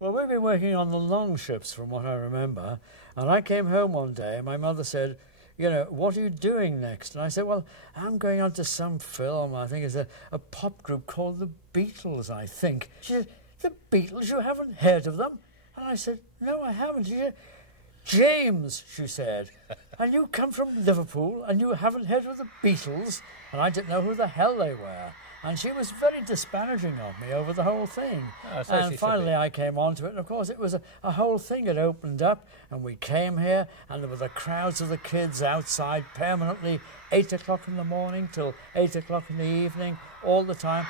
Well, we've been working on the long ships from what I remember, and I came home one day and my mother said, you know, what are you doing next? And I said, well, I'm going on to some film. I think it's a pop group called the Beatles, I think. She said, the Beatles? You haven't heard of them? And I said, no, I haven't. She said, James, she said, and you come from Liverpool and you haven't heard of the Beatles? And I didn't know who the hell they were. And she was very disparaging of me over the whole thing. Oh, so and finally I came onto it, and of course it was a whole thing had opened up, and we came here, and there were the crowds of the kids outside permanently, 8 o'clock in the morning till 8 o'clock in the evening, all the time.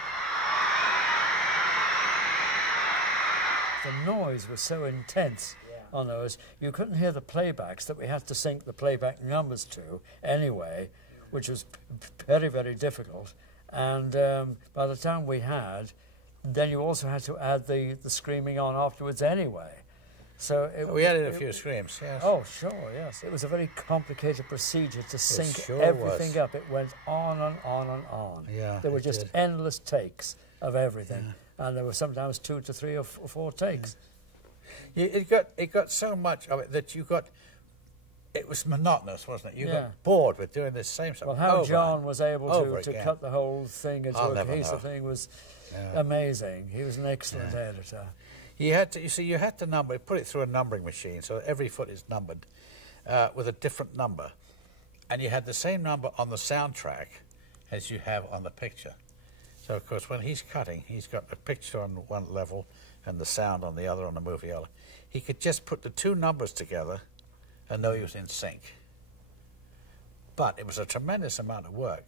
The noise was so intense on those, you couldn't hear the playbacks that we had to sync the playback numbers to anyway, which was very, very difficult. And by the time we had, then you also had to add the screaming on afterwards anyway. So we added a few screams, yes. Oh, sure, yes. It was a very complicated procedure to sync everything up. It went on and on and on. Yeah, there were just endless takes of everything, and there were sometimes 2 to 3 or 4 takes. Yeah. It got so much of it that you got. It was monotonous, wasn't it? You got bored with doing this same stuff. Well, how John was able to cut the whole thing into a cohesive thing was amazing. He was an excellent editor. You had to, you had to number, put it through a numbering machine, so every foot is numbered with a different number. And you had the same number on the soundtrack as you have on the picture. So, of course, when he's cutting, he's got the picture on one level and the sound on the other on the movie. He could just put the 2 numbers together and know he was in sync. But it was a tremendous amount of work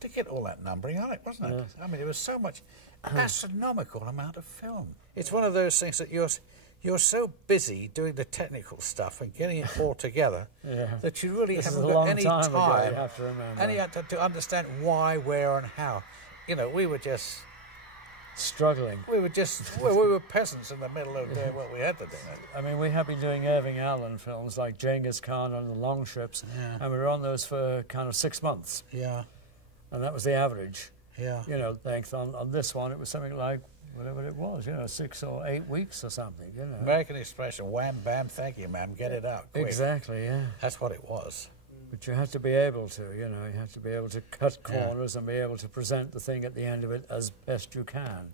to get all that numbering on it, wasn't it? I mean, it was so much astronomical amount of film. It's one of those things that you're so busy doing the technical stuff and getting it all together that you really haven't got any time to understand why, where, and how. You know, we were just struggling. We were just, well, we were peasants in the middle of doing what we had to do. I mean, we have been doing Irving Allen films like Genghis Khan and the Long Ships, and we were on those for kind of 6 months. Yeah. And that was the average. Yeah. You know, length. On this one, it was something like, whatever it was, you know, 6 or 8 weeks or something, you know. American expression, wham, bam, thank you, ma'am, get it out quick. Exactly, yeah. That's what it was. But you had to be able to, you know, you had to be able to cut corners and be able to present the thing at the end of it as best you can.